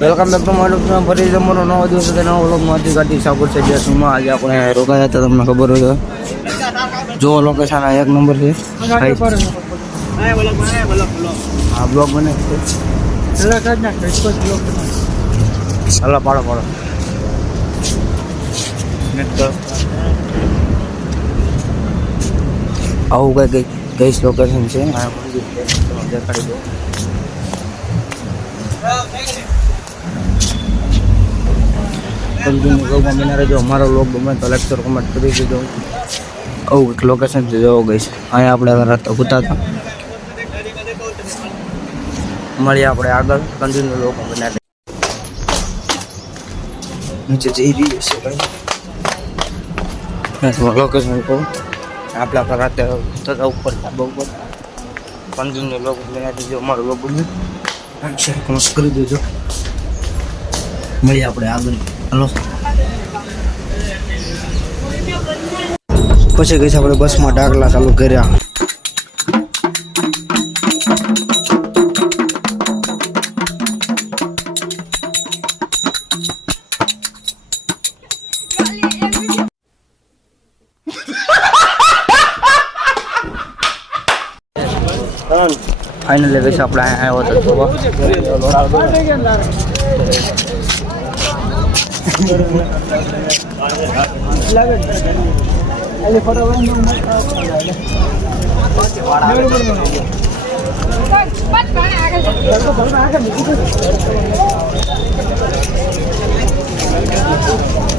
welcome back to my YouTube ફરી તમારો નવો દિવસ સાથે નવો વ્લોગમાં ગાડી સાગર છે જે સુમાં આજે આપણે રોકાયા હતા તમને ખબર હોય જો લોકેશન એક નંબર છે હા બ્લોગ બને હલા પાડો આવું કઈ ગઈ લોકેશન છે દેખાડી દો અમારો લોક ગમે તો લેક્ચર કમેન્ટ કરી દીધો આવું એક લોકેશન છે જોવો ગઈ છે અહીંયા આપણે રાતે ઉતા હતા મળીએ આપણે આગળ કન્ટિન્યુ લોક બનાવે નીચે જઈ રહી છે ભાઈ લોકેશન કહું આપણે રાતે થતા ઉપર ધાબા ઉપર કન્ટિન્યુ લોક બનાવી દીધો અમારો લોક બને કમેન્ટ કરી દેજો મળીએ આપણે આગળ હલો પછી ગઈ આપણે બસમાં ડાકલા ચાલુ કર્યા ફાઇનલી ગઈ આપણે આવ્યો હતો જોવા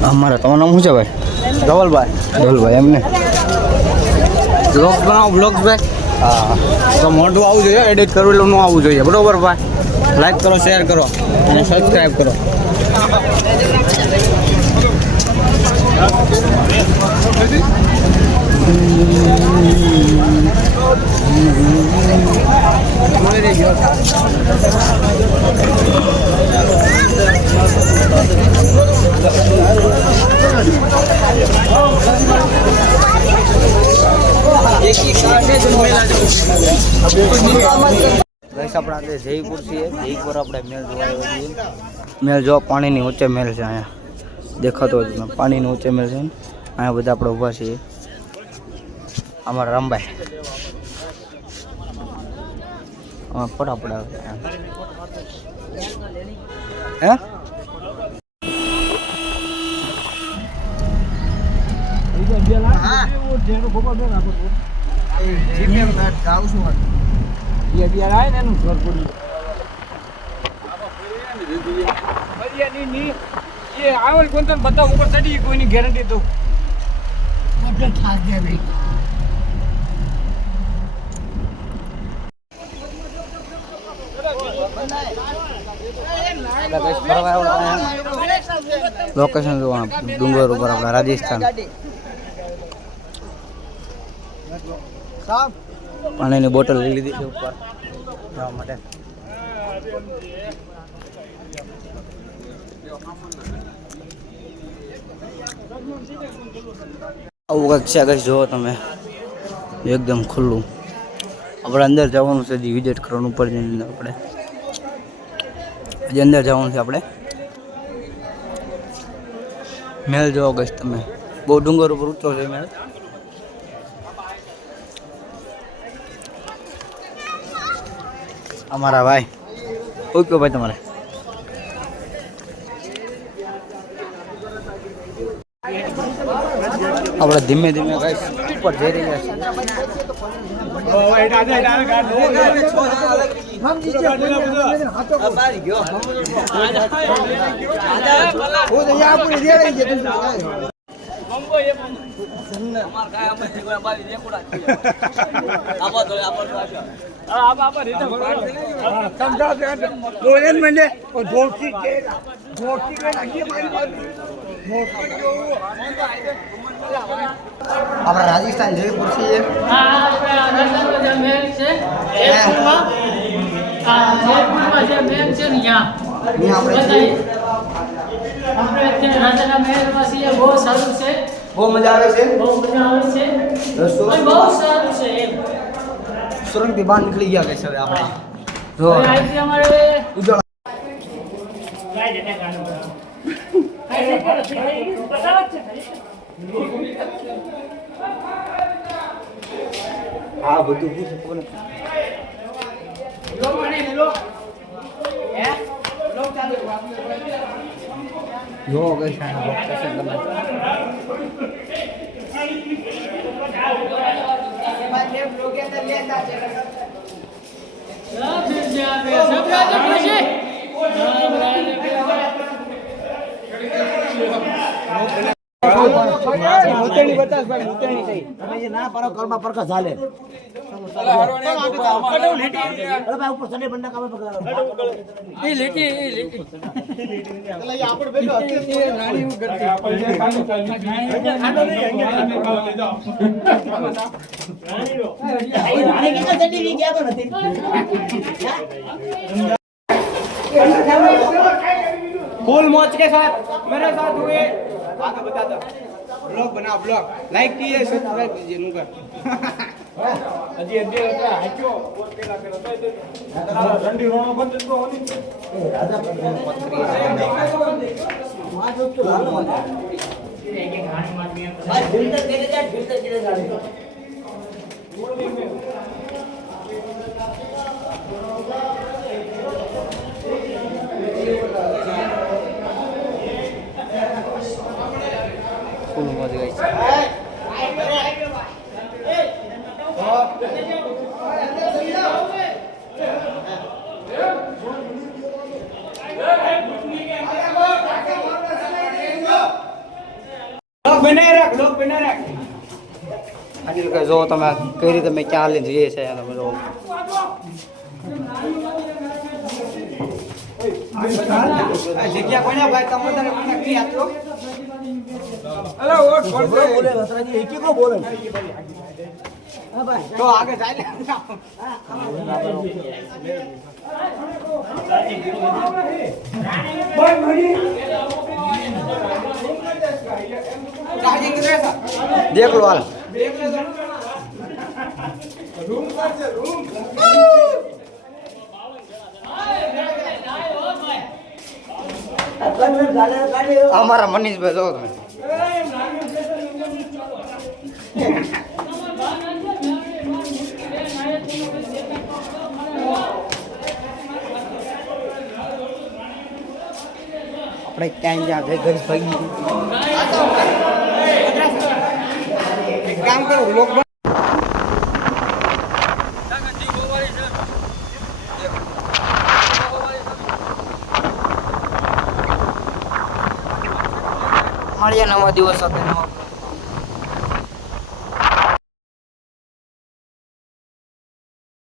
અમારા તમારું નામ શું છે ભાઈ ધવલભાઈ એમને બ્લોગ્સ બનાવો બ્લોગ્સ ભાઈ હા તો મોટું આવવું જોઈએ એડિટ કરવું એટલે ન આવવું જોઈએ બરોબર ભાઈ લાઈક કરો શેર કરો અને સબસ્ક્રાઈબ કરો આપણે આજે જયપુર છીએ જયપુર આપણે મેલ જોવા આવ્યા છીએ મેલ જો પાણીની ઊંચે મેલ છે અહીંયા દેખાતો હોય તમે પાણીની ઊંચે મેલ છે અહીંયા બધા આપણે ઊભા છીએ અમારા રામભાઈ ફટાફટ આવે હે બધા ઉપર ચડી કોઈની ગેરંટી તો લોકેશન જોવા ડુંગર ઉપર આપણા રાજસ્થાન પાણીની બોટલ લઈ લીધી છે ઉપર જવા માટે આવું કંઈક છે કંઈક જુઓ તમે એકદમ ખુલ્લું આપણે અંદર જવાનું છે હજી વિઝિટ કરવાનું ઉપર જઈને આપણે હજી અંદર જવાનું છે આપણે મેલ જોવો ગઈશ તમે બહુ ડુંગર ઉપર ઊંચો છે મેલ અમારા ભાઈ ઓકે ભાઈ તમારે આપણે ધીમે ધીમે ગાઈસ ઉપર જઈ રહ્યા આપણે રાજસ્થાન જયપુર છીએ બહુ મજા આવે છે સુરંગથી બહાર નીકળી ગયા કે છે હવે આપણે જો આ બધું શું છે કોને જો ગઈ છે મુતેણી બતાસ ભાઈ મુતેણી થઈ તમે જે ના પાડો કલમાં પરખા ચાલે ઉપર સડે બંડા કામે પકડાવો એ લેટી એટલે આપણે બેઠો હતી રાણી હું કરતી રાણી કે સડી વી ગયા તો નથી फुल मौज के साथ मेरे साथ हुए आगे बता दो ब्लॉग बना ब्लॉग लाइक कीजिए सब्सक्राइब कीजिए नुकर હજી અધે હતા હાચ્યો બોલ પેલા પેલા રંડી રોણો બંધ તો હોની માં જો તો હાલો ભાઈ ફિલ્ટર કેને જાય ફિલ્ટર કેને જાય फुल मौज गई लोग बने रख अनिल का जो તમે કઈ રીતે મે ક્યાં લઈને જઈએ છે એને બધો આ જગ્યા કોને ભાઈ તમે તને કોને કી આપો અરે ઓટ ફોડ બોલે વસરાજી એક કો બોલે હા ભાઈ તો આગે જાય લે બોલ મડી ચાર્जिंग किधर है देख लो हाल देख लो रूम पर से रूम हमारा मनीष भाई जो तुम्हें આપણે ક્યાં જ્યાં ઘર ભાગી એક કામ કરો લોક મળીએ નવા દિવસ સાથે નવા